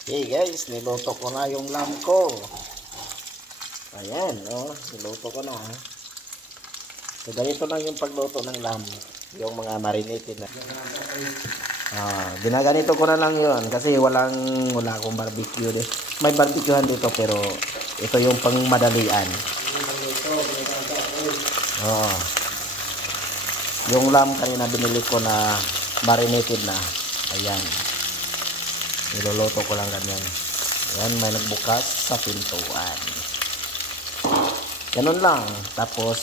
Okay guys, niluto ko na yung lamb ko. Ayan, oh, niluto ko na. ha. So, ganito lang yung pagluto ng lamb. Yung mga marinated na. Ah, ginaganito ko na lang yon kasi walang wala akong barbecue din. May barbecuehan dito pero ito yung pangmadalian. Oo. Yung lamb kanina binili ko na marinated na. Ayan. Niloloto ko lang ganyan. Ayan, may nagbukas sa pintuan. Ganun lang. Tapos,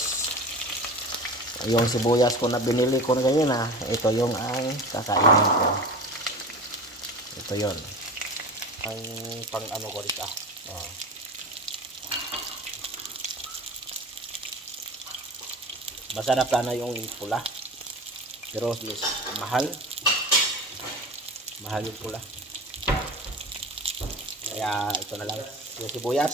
yung sibuyas ko na binili ko na ganyan ha, ito yung ang kakainin ko. Ito yon Ang pang ano ko dito. Oh. Masarap sana yung pula. Pero yes, mahal. Mahal yung pula. Kaya ito na lang. Yung sibuyas.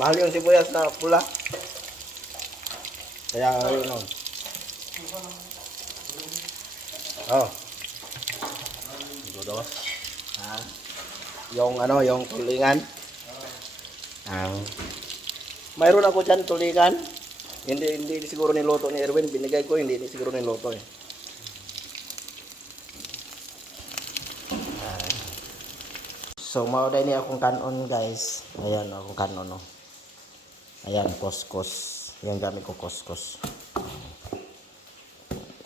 mahal yung sibuyas na pula. Kaya yun o. Oh. Dos. Ha? Yung ano, yung tulingan. Ah. Mayroon ako dyan tulingan. Hindi, hindi siguro niloto ni Erwin. Binigay ko, hindi, hindi siguro niloto eh. So, mauday ni akong kanon guys. Ayan, akong kanon no. Ayan, kuskus. Yan gamit ko kuskus.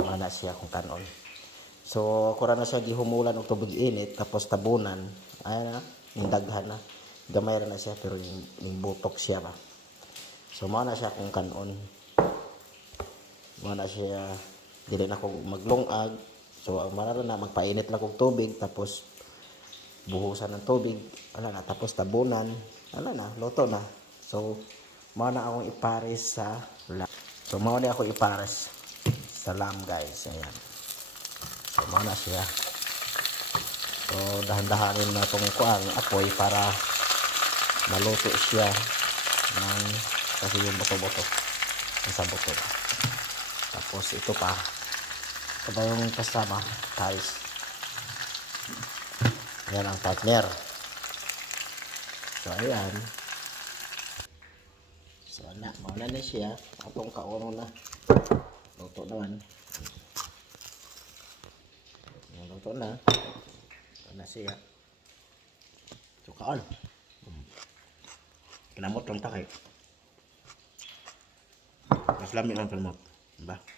Wala siya akong kanon. So, ako na siya gihumulan og tubig init tapos tabunan. Ayan na, yung daghan na. Gamay ra na siya pero yung butok siya ba. So, mao na siya akong kanon. Mao na siya dili na ko maglungag. So, ang na magpainit lang kog tubig tapos buhusan ng tubig. Ala na tapos tabunan. Ala na, luto na. So, mao na akong ipares sa lamb. So, mao na ako ipares sa lamb guys. Ayan. So, mao na siya. So, dahan-dahanin na itong kuan, apoy para maluto siya ng kasi yung buto-buto nasa buto tapos ito pa ito yung kasama tiles yan ang partner. So ayan. So na mauna na siya. Atong kauno na. Luto naman luto na. Ito na siya. So kaon. Kinamot lang takay. Mas lami lang kinamot. Diba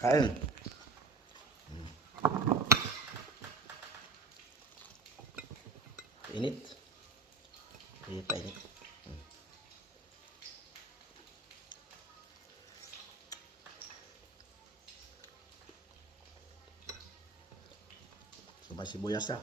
kain. Init. Init pa init. So may sibuyas na.